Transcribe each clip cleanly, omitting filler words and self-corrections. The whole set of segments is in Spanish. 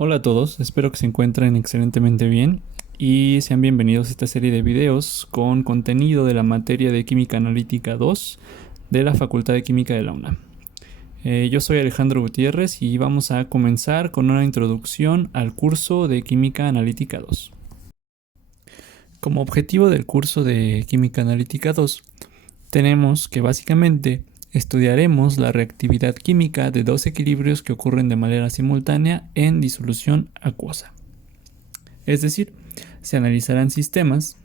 Hola a todos, espero que se encuentren excelentemente bien y sean bienvenidos a esta serie de videos con contenido de la materia de Química Analítica 2 de la Facultad de Química de la UNAM. Yo soy Alejandro Gutiérrez y vamos a comenzar con una introducción al curso de Química Analítica 2. Como objetivo del curso de Química Analítica 2, tenemos que básicamente estudiaremos la reactividad química de dos equilibrios que ocurren de manera simultánea en disolución acuosa. Es decir, se analizarán sistemas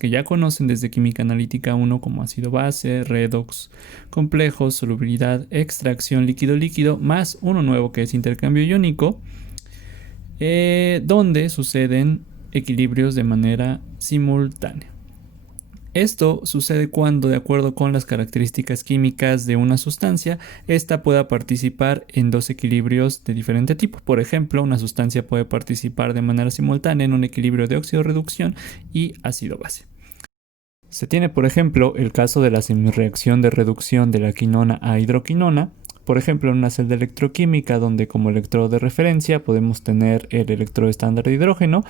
que ya conocen desde Química Analítica 1 como ácido-base, redox, complejos, solubilidad, extracción líquido-líquido, más uno nuevo que es intercambio iónico, donde suceden equilibrios de manera simultánea. Esto sucede cuando, de acuerdo con las características químicas de una sustancia, ésta pueda participar en dos equilibrios de diferente tipo. Por ejemplo, una sustancia puede participar de manera simultánea en un equilibrio de óxido-reducción y ácido-base. Se tiene, por ejemplo, el caso de la semirreacción de reducción de la quinona a hidroquinona, por ejemplo, en una celda electroquímica donde como electrodo de referencia podemos tener el electrodo estándar de hidrógeno,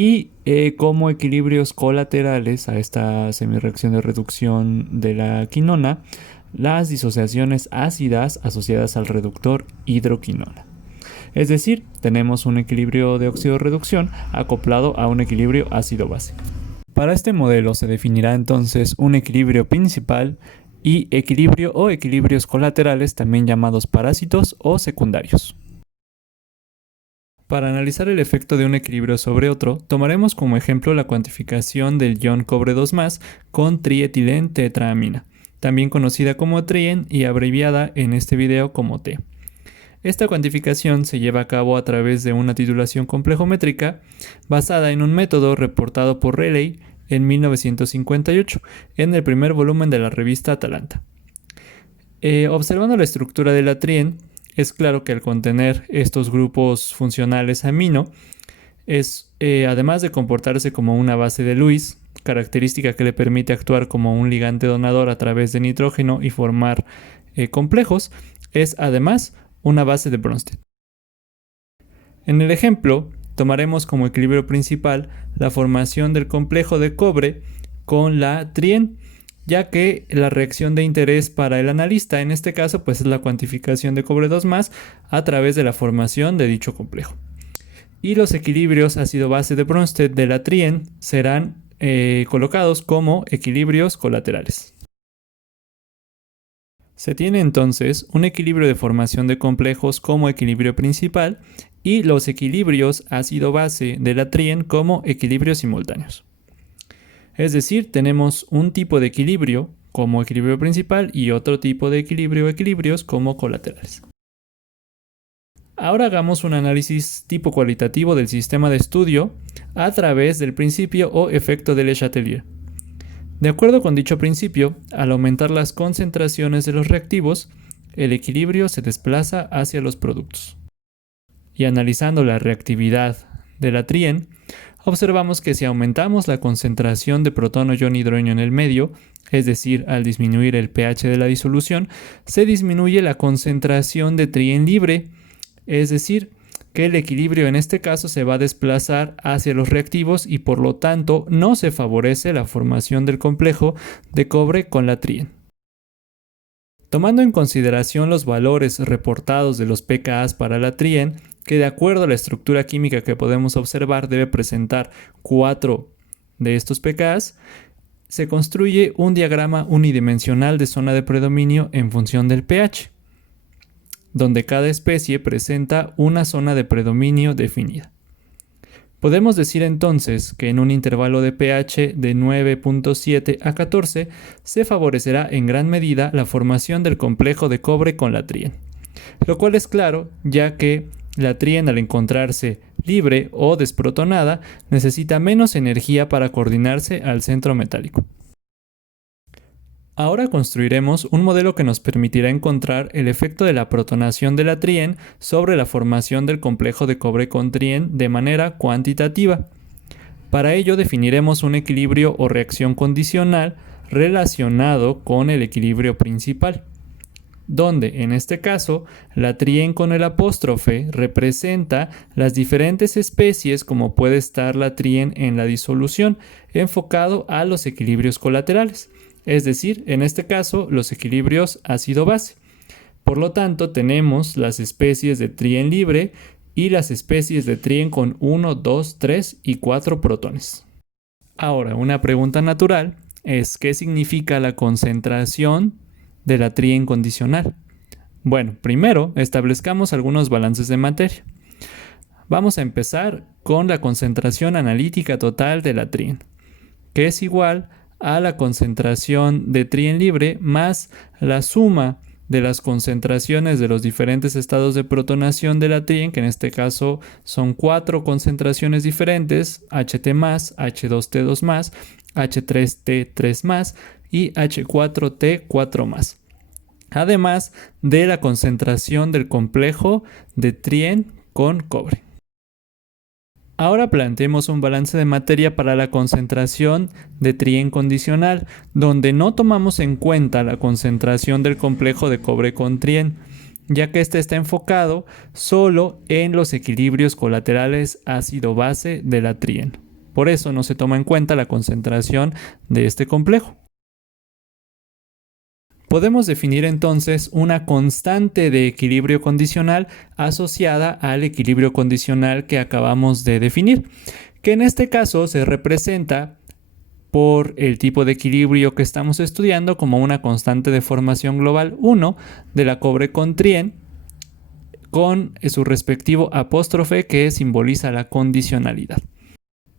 y como equilibrios colaterales a esta semirreacción de reducción de la quinona, las disociaciones ácidas asociadas al reductor hidroquinona. Es decir, tenemos un equilibrio de óxido-reducción acoplado a un equilibrio ácido-base. Para este modelo se definirá entonces un equilibrio principal y equilibrio o equilibrios colaterales, también llamados parásitos o secundarios. Para analizar el efecto de un equilibrio sobre otro, tomaremos como ejemplo la cuantificación del ion cobre 2+ con trietilén-tetraamina, también conocida como trien y abreviada en este video como T. Esta cuantificación se lleva a cabo a través de una titulación complejométrica basada en un método reportado por Rayleigh en 1958 en el primer volumen de la revista Atalanta. Observando la estructura de la trien, es claro que al contener estos grupos funcionales amino, además de comportarse como una base de Lewis, característica que le permite actuar como un ligante donador a través de nitrógeno y formar complejos, es además una base de Bronsted. En el ejemplo, tomaremos como equilibrio principal la formación del complejo de cobre con la trien, ya que la reacción de interés para el analista en este caso pues es la cuantificación de cobre 2+ a través de la formación de dicho complejo. Y los equilibrios ácido-base de Bronsted de la trien serán colocados como equilibrios colaterales. Se tiene entonces un equilibrio de formación de complejos como equilibrio principal y los equilibrios ácido-base de la trien como equilibrios simultáneos. Es decir, tenemos un tipo de equilibrio como equilibrio principal y otro tipo de equilibrio o equilibrios como colaterales. Ahora hagamos un análisis tipo cualitativo del sistema de estudio a través del principio o efecto de Le Chatelier. De acuerdo con dicho principio, al aumentar las concentraciones de los reactivos, el equilibrio se desplaza hacia los productos. Y analizando la reactividad de la trien, observamos que si aumentamos la concentración de protono ion hidrógeno en el medio, es decir, al disminuir el pH de la disolución, se disminuye la concentración de trien libre, es decir, que el equilibrio en este caso se va a desplazar hacia los reactivos y por lo tanto no se favorece la formación del complejo de cobre con la trien. Tomando en consideración los valores reportados de los pKa para la trien, que de acuerdo a la estructura química que podemos observar debe presentar 4 de estos pKa, se construye un diagrama unidimensional de zona de predominio en función del pH, donde cada especie presenta una zona de predominio definida. Podemos decir entonces que en un intervalo de pH de 9.7 a 14 se favorecerá en gran medida la formación del complejo de cobre con la trien, lo cual es claro ya que la trien al encontrarse libre o desprotonada necesita menos energía para coordinarse al centro metálico. Ahora construiremos un modelo que nos permitirá encontrar el efecto de la protonación de la trien sobre la formación del complejo de cobre con trien de manera cuantitativa. Para ello definiremos un equilibrio o reacción condicional relacionado con el equilibrio principal. donde en este caso la trien con el apóstrofe representa las diferentes especies como puede estar la trien en la disolución, enfocado a los equilibrios colaterales, es decir, en este caso los equilibrios ácido-base. Por lo tanto, tenemos las especies de trien libre y las especies de trien con 1, 2, 3 y 4 protones. Ahora, una pregunta natural es ¿qué significa la concentración de la trien condicional? Bueno, primero establezcamos algunos balances de materia. Vamos a empezar con la concentración analítica total de la trien, que es igual a la concentración de trien libre más la suma de las concentraciones de los diferentes estados de protonación de la trien, que en este caso son 4 concentraciones diferentes, HT+, H2T2+, H3T3+, y H4T4+. Además de la concentración del complejo de trien con cobre. Ahora planteemos un balance de materia para la concentración de trien condicional, donde no tomamos en cuenta la concentración del complejo de cobre con trien, ya que este está enfocado solo en los equilibrios colaterales ácido-base de la trien. Por eso no se toma en cuenta la concentración de este complejo. Podemos definir entonces una constante de equilibrio condicional asociada al equilibrio condicional que acabamos de definir, que en este caso se representa por el tipo de equilibrio que estamos estudiando como una constante de formación global 1 de la cobre con trien con su respectivo apóstrofe que simboliza la condicionalidad.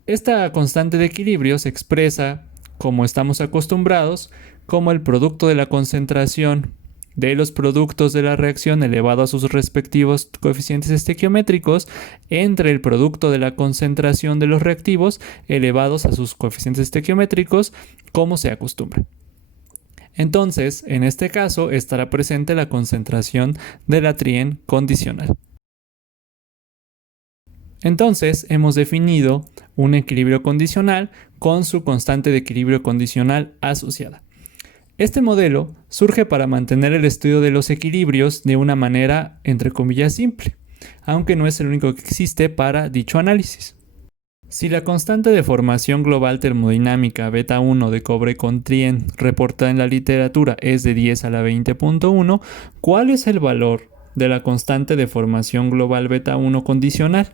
Esta constante de equilibrio se expresa, como estamos acostumbrados, como el producto de la concentración de los productos de la reacción elevado a sus respectivos coeficientes estequiométricos entre el producto de la concentración de los reactivos elevados a sus coeficientes estequiométricos, como se acostumbra. Entonces, en este caso, estará presente la concentración de la trien condicional. Entonces, hemos definido un equilibrio condicional con su constante de equilibrio condicional asociada. Este modelo surge para mantener el estudio de los equilibrios de una manera, entre comillas, simple, aunque no es el único que existe para dicho análisis. Si la constante de formación global termodinámica beta 1 de cobre con trien reportada en la literatura es de 10 a la 20.1, ¿cuál es el valor de la constante de formación global beta 1 condicional?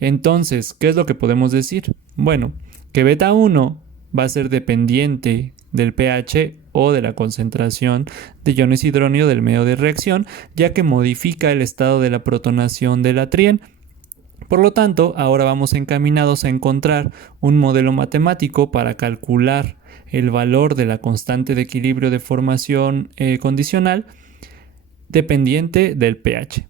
Entonces, ¿qué es lo que podemos decir? Bueno, que beta 1 va a ser dependiente del pH o de la concentración de iones hidróneo del medio de reacción, ya que modifica el estado de la protonación de la trien. Por lo tanto, ahora vamos encaminados a encontrar un modelo matemático para calcular el valor de la constante de equilibrio de formación condicional dependiente del pH.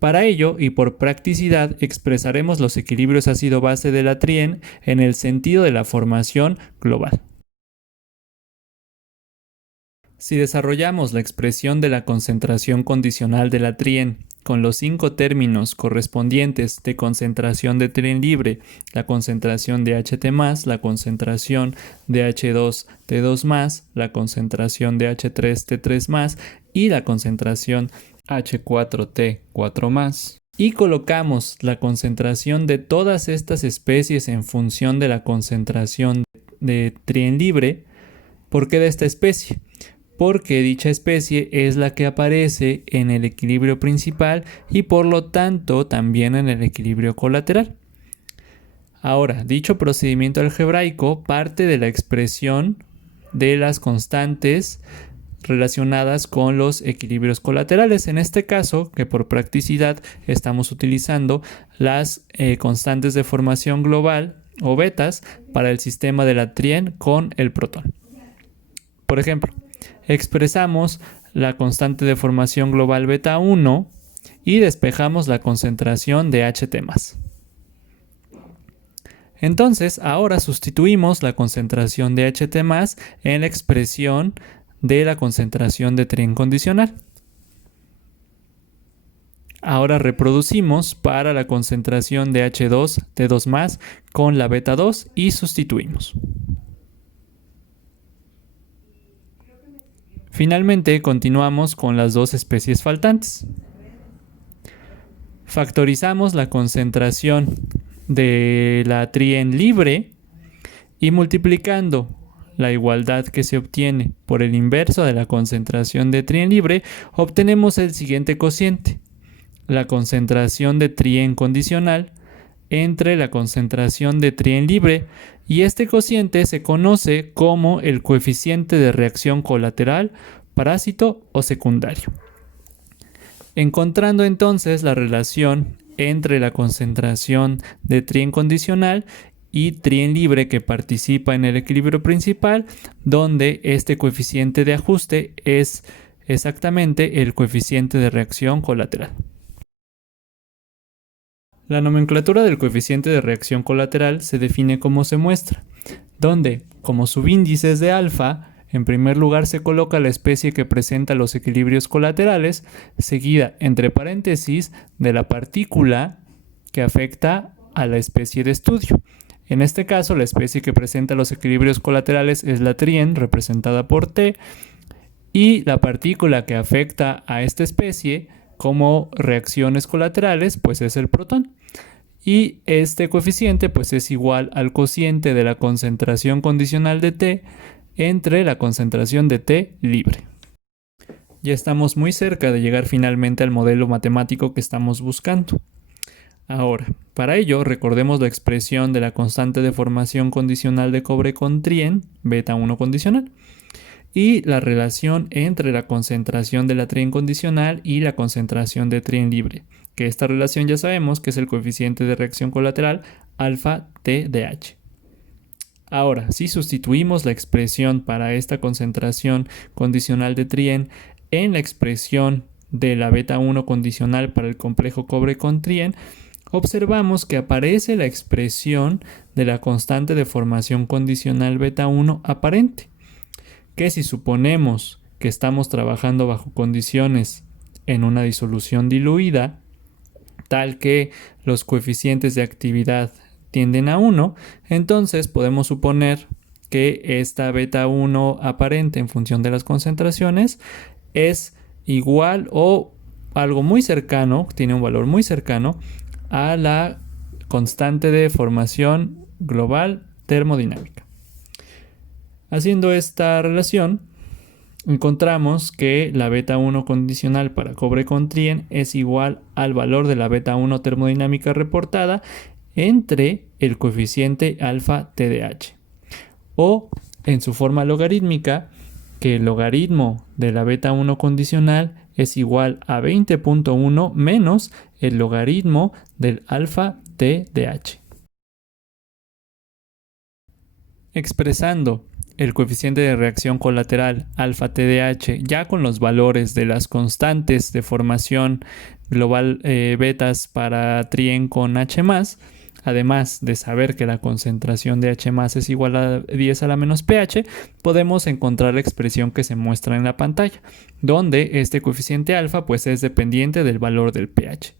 Para ello, y por practicidad, expresaremos los equilibrios ácido-base de la trien en el sentido de la formación global. Si desarrollamos la expresión de la concentración condicional de la trien con los 5 términos correspondientes de concentración de trien libre, la concentración de HT+, la concentración de H2T2+, la concentración de H3T3+, y la concentración H4T4+, y colocamos la concentración de todas estas especies en función de la concentración de trien libre, ¿por qué de esta especie? Porque dicha especie es la que aparece en el equilibrio principal y por lo tanto también en el equilibrio colateral. Ahora, dicho procedimiento algebraico parte de la expresión de las constantes relacionadas con los equilibrios colaterales. En este caso, que por practicidad estamos utilizando las constantes de formación global o betas para el sistema de la trien con el protón. Por ejemplo, expresamos la constante de formación global beta 1 y despejamos la concentración de HT+. Entonces, ahora sustituimos la concentración de HT+ en la expresión de la concentración de trien condicional. Ahora reproducimos para la concentración de H2T2+ con la beta 2 y sustituimos. Finalmente, continuamos con las dos especies faltantes. Factorizamos la concentración de la trien libre y multiplicando la igualdad que se obtiene por el inverso de la concentración de trien libre, obtenemos el siguiente cociente: la concentración de trien condicional entre la concentración de trien libre, y este cociente se conoce como el coeficiente de reacción colateral, parásito o secundario. Encontrando entonces la relación entre la concentración de trien condicional y trien libre que participa en el equilibrio principal, donde este coeficiente de ajuste es exactamente el coeficiente de reacción colateral. La nomenclatura del coeficiente de reacción colateral se define como se muestra, donde, como subíndices de alfa, en primer lugar se coloca la especie que presenta los equilibrios colaterales, seguida, entre paréntesis, de la partícula que afecta a la especie de estudio. En este caso, la especie que presenta los equilibrios colaterales es la trien, representada por T, y la partícula que afecta a esta especie como reacciones colaterales, pues es el protón. Y este coeficiente pues es igual al cociente de la concentración condicional de T entre la concentración de T libre. Ya estamos muy cerca de llegar finalmente al modelo matemático que estamos buscando. Ahora, para ello recordemos la expresión de la constante de formación condicional de cobre con trien, beta 1 condicional, y la relación entre la concentración de la trien condicional y la concentración de trien libre, que esta relación ya sabemos que es el coeficiente de reacción colateral alfa TDH. Ahora, si sustituimos la expresión para esta concentración condicional de trien en la expresión de la beta 1 condicional para el complejo cobre con trien, observamos que aparece la expresión de la constante de formación condicional beta 1 aparente, que si suponemos que estamos trabajando bajo condiciones en una disolución diluida, tal que los coeficientes de actividad tienden a 1, entonces podemos suponer que esta beta 1 aparente en función de las concentraciones es igual o algo muy cercano, tiene un valor muy cercano a la constante de formación global termodinámica. Haciendo esta relación, encontramos que la beta 1 condicional para cobre con trien es igual al valor de la beta 1 termodinámica reportada entre el coeficiente alfa TDH. O, en su forma logarítmica, que el logaritmo de la beta 1 condicional es igual a 20.1 menos el logaritmo del alfa TDH. Expresando el coeficiente de reacción colateral alfa TDH ya con los valores de las constantes de formación global betas para trien con H+, además de saber que la concentración de H+ es igual a 10 a la menos pH, podemos encontrar la expresión que se muestra en la pantalla, donde este coeficiente alfa pues es dependiente del valor del pH.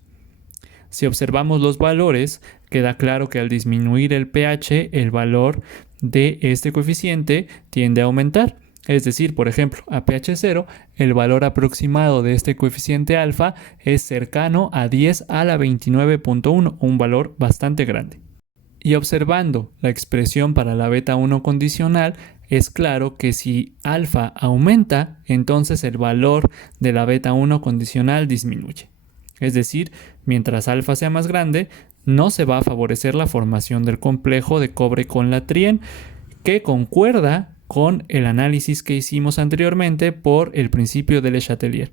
Si observamos los valores, queda claro que al disminuir el pH, el valor de este coeficiente tiende a aumentar. Es decir, por ejemplo, a pH 0, el valor aproximado de este coeficiente alfa es cercano a 10 a la 29.1, un valor bastante grande. Y observando la expresión para la beta 1 condicional, es claro que si alfa aumenta, entonces el valor de la beta 1 condicional disminuye. Es decir, mientras alfa sea más grande, no se va a favorecer la formación del complejo de cobre con la trien, que concuerda con el análisis que hicimos anteriormente por el principio de Le Chatelier.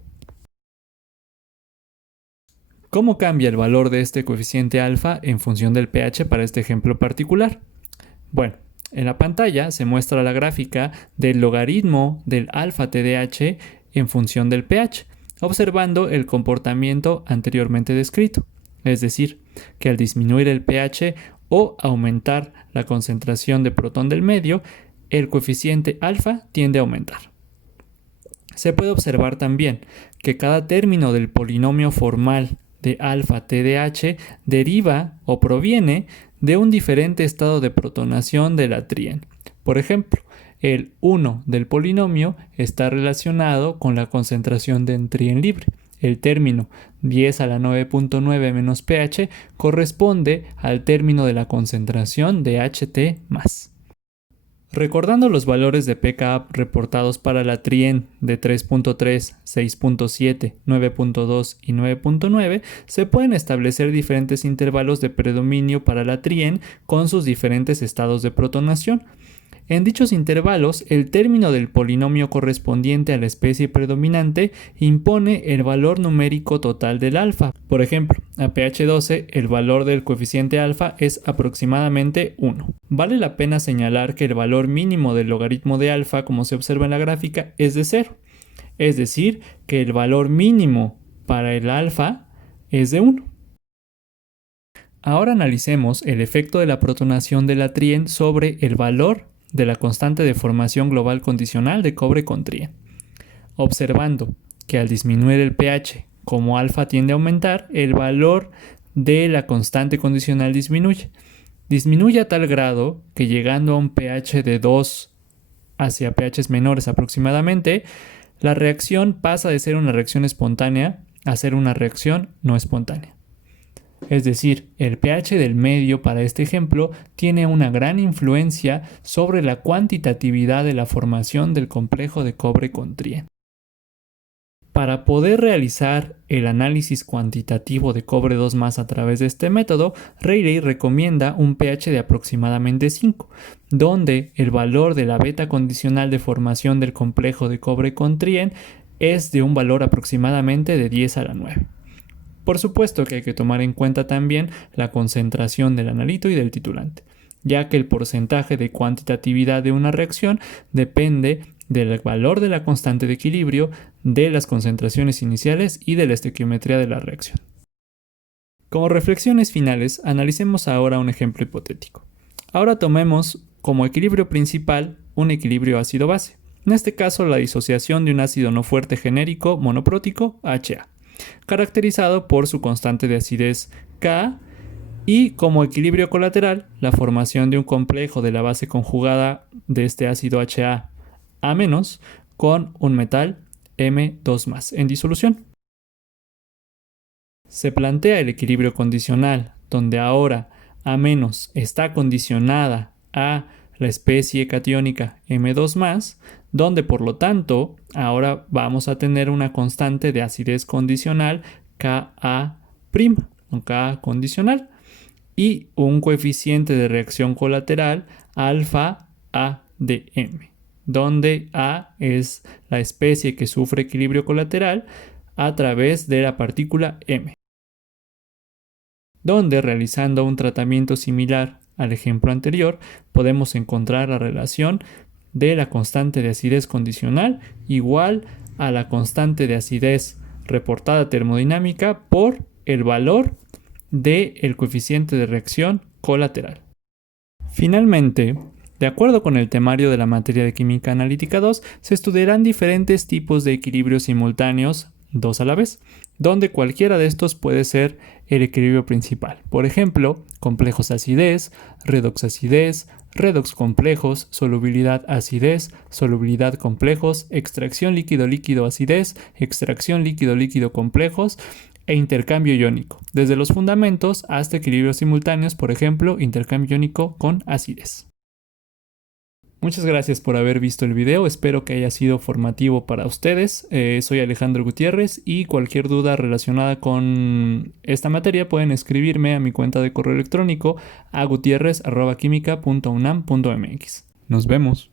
¿Cómo cambia el valor de este coeficiente alfa en función del pH para este ejemplo particular? Bueno, en la pantalla se muestra la gráfica del logaritmo del alfa TDH en función del pH, observando el comportamiento anteriormente descrito. Es decir, que al disminuir el pH o aumentar la concentración de protón del medio, el coeficiente alfa tiende a aumentar. Se puede observar también que cada término del polinomio formal de alfa TDH deriva o proviene de un diferente estado de protonación de la trien. Por ejemplo, el 1 del polinomio está relacionado con la concentración de trien libre. El término 10 a la 9.9 menos pH corresponde al término de la concentración de HT+. Recordando los valores de pKa reportados para la trien de 3.3, 6.7, 9.2 y 9.9, se pueden establecer diferentes intervalos de predominio para la trien con sus diferentes estados de protonación. En dichos intervalos, el término del polinomio correspondiente a la especie predominante impone el valor numérico total del alfa. Por ejemplo, a pH 12 el valor del coeficiente alfa es aproximadamente 1. Vale la pena señalar que el valor mínimo del logaritmo de alfa, como se observa en la gráfica, es de 0. Es decir, que el valor mínimo para el alfa es de 1. Ahora analicemos el efecto de la protonación de la trien sobre el valor de la constante de formación global condicional de cobre con trien. Observando que al disminuir el pH, como alfa tiende a aumentar, el valor de la constante condicional disminuye. Disminuye a tal grado que llegando a un pH de 2 hacia pHs menores aproximadamente, la reacción pasa de ser una reacción espontánea a ser una reacción no espontánea. Es decir, el pH del medio para este ejemplo tiene una gran influencia sobre la cuantitatividad de la formación del complejo de cobre con trien. Para poder realizar el análisis cuantitativo de cobre 2+ a través de este método, Rayleigh recomienda un pH de aproximadamente 5, donde el valor de la beta condicional de formación del complejo de cobre con trien es de un valor aproximadamente de 10 a la 9. Por supuesto que hay que tomar en cuenta también la concentración del analito y del titulante, ya que el porcentaje de cuantitatividad de una reacción depende del valor de la constante de equilibrio, de las concentraciones iniciales y de la estequiometría de la reacción. Como reflexiones finales, analicemos ahora un ejemplo hipotético. Ahora tomemos como equilibrio principal un equilibrio ácido-base. En este caso, la disociación de un ácido no fuerte genérico monoprótico HA, caracterizado por su constante de acidez Ka, y como equilibrio colateral, la formación de un complejo de la base conjugada de este ácido HA A- con un metal M2+ en disolución. Se plantea el equilibrio condicional, donde ahora A- está condicionada a la especie catiónica M2+, donde por lo tanto ahora vamos a tener una constante de acidez condicional Ka', un Ka condicional, y un coeficiente de reacción colateral alfa AdM, donde A es la especie que sufre equilibrio colateral a través de la partícula M, donde realizando un tratamiento similar al ejemplo anterior, podemos encontrar la relación de la constante de acidez condicional igual a la constante de acidez reportada termodinámica por el valor del coeficiente de reacción colateral. Finalmente, de acuerdo con el temario de la materia de Química Analítica 2, se estudiarán diferentes tipos de equilibrios simultáneos, 2 a la vez, donde cualquiera de estos puede ser el equilibrio principal. Por ejemplo, complejos acidez, redox acidez, redox complejos, solubilidad acidez, solubilidad complejos, extracción líquido-líquido acidez, extracción líquido-líquido complejos e intercambio iónico, desde los fundamentos hasta equilibrios simultáneos, por ejemplo, intercambio iónico con acidez. Muchas gracias por haber visto el video, espero que haya sido formativo para ustedes. Soy Alejandro Gutiérrez y cualquier duda relacionada con esta materia pueden escribirme a mi cuenta de correo electrónico a gutierrez@quimica.unam.mx. Nos vemos.